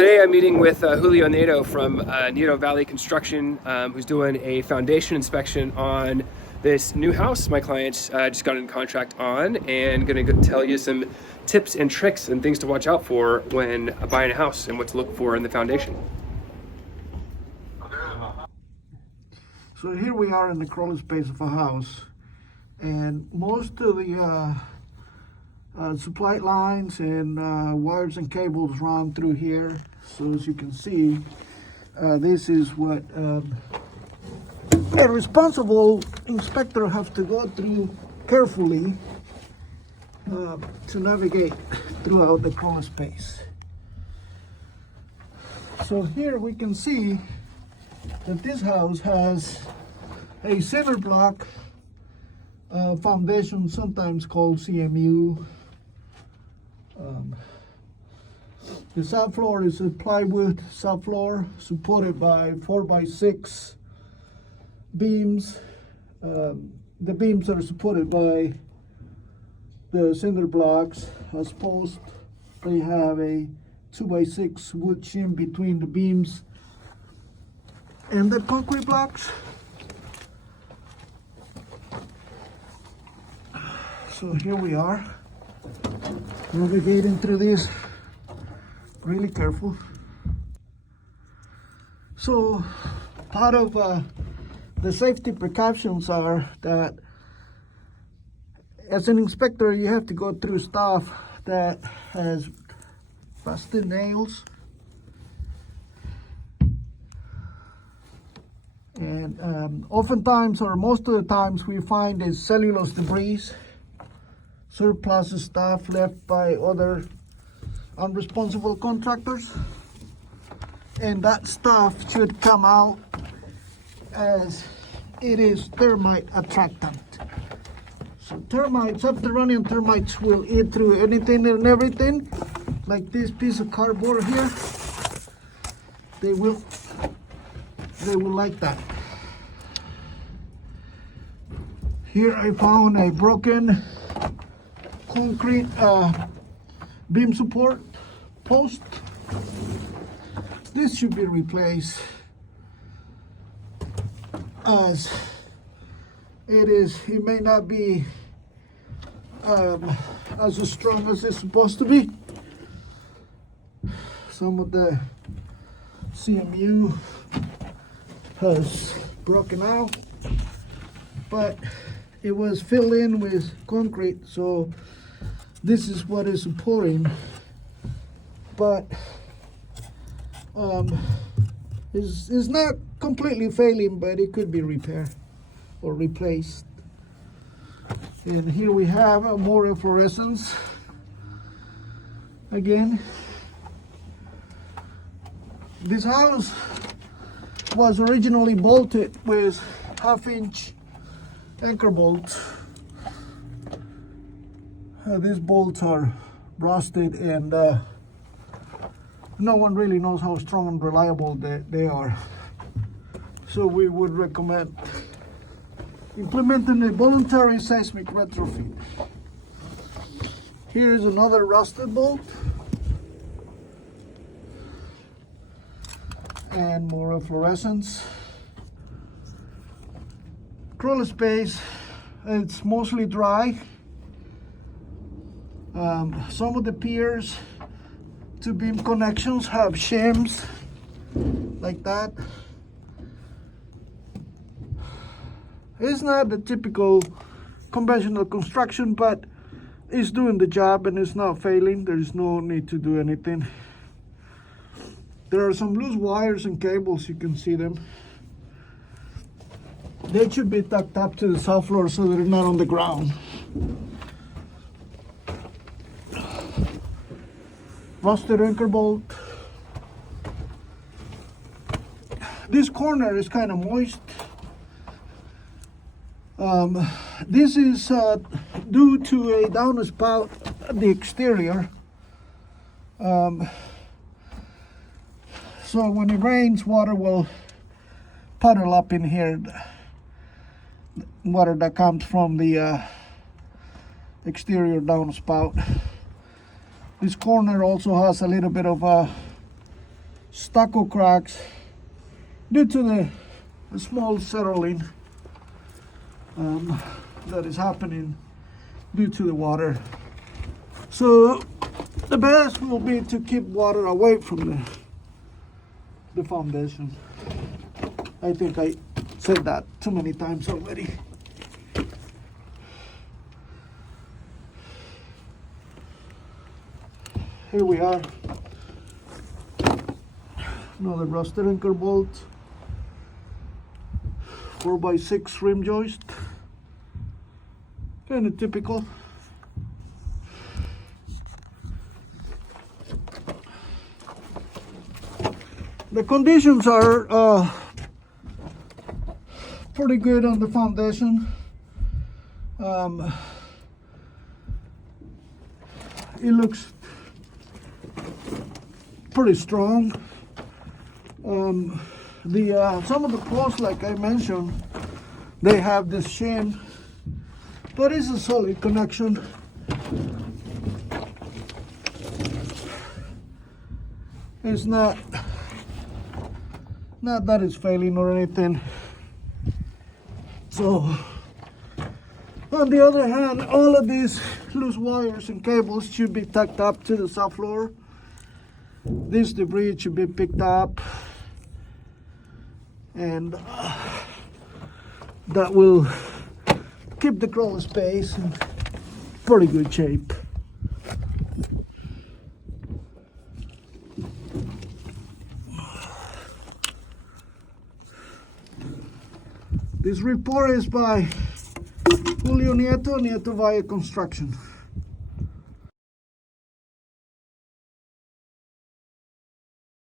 Today I'm meeting with Julio Nato from Nato Valley Construction, who's doing a foundation inspection on this new house my client just got in contract on, and going to tell you some tips and tricks and things to watch out for when buying a house and what to look for in the foundation. So here we are in the crawl space of a house, and most of the supply lines and wires and cables run through here. So as you can see, this is what a responsible inspector has to go through carefully to navigate throughout the crawl space. So here we can see that this house has a cinder block foundation, sometimes called CMU. The subfloor is a plywood subfloor supported by 4x6 beams. The beams are supported by the cinder blocks. As posts, they have a 2x6 wood shim between the beams and the concrete blocks. So here we are, navigating through this, really careful. So part of the safety precautions are that as an inspector you have to go through stuff that has rusted nails, and oftentimes, or most of the times, we find is cellulose debris, surplus stuff left by other unresponsible contractors, and that stuff should come out as it is termite attractant. So termites, subterranean termites, will eat through anything and everything. Like this piece of cardboard here, they will like that. Here I found a broken concrete beam support post. This should be replaced, as it may not be as strong as it's supposed to be. Some of the CMU has broken out, but it was filled in with concrete, so this is what is supporting. But it's not completely failing, but it could be repaired or replaced. And here we have more fluorescence again. This house was originally bolted with 1/2-inch anchor bolts. These bolts are rusted, and no one really knows how strong and reliable they are. So we would recommend implementing a voluntary seismic retrofit. Here is another rusted bolt, and more fluorescence. Crawl space, it's mostly dry. Some of the piers to beam connections have shims like that. It's not the typical conventional construction, but it's doing the job and it's not failing. There's no need to do anything. There are some loose wires and cables, you can see them. They should be tucked up to the subfloor so they're not on the ground. Rusted anchor bolt. This corner is kind of moist. This is due to a downspout at the exterior. So when it rains, water will puddle up in here. Water that comes from the exterior downspout. This corner also has a little bit of stucco cracks due to the small settling that is happening due to the water. So the best will be to keep water away from the foundation. I think I said that too many times already. Here we are. Another rusted anchor bolt. 4x6 rim joist. Kind of typical. The conditions are pretty good on the foundation. It looks pretty strong. Some of the posts, like I mentioned, they have this shim, but it's a solid connection. It's not that it's failing or anything. So on the other hand, all of these loose wires and cables should be tucked up to the subfloor. This debris should be picked up, and that will keep the crawl space in pretty good shape. This report is by Julio Nieto, Nieto Valle Construction.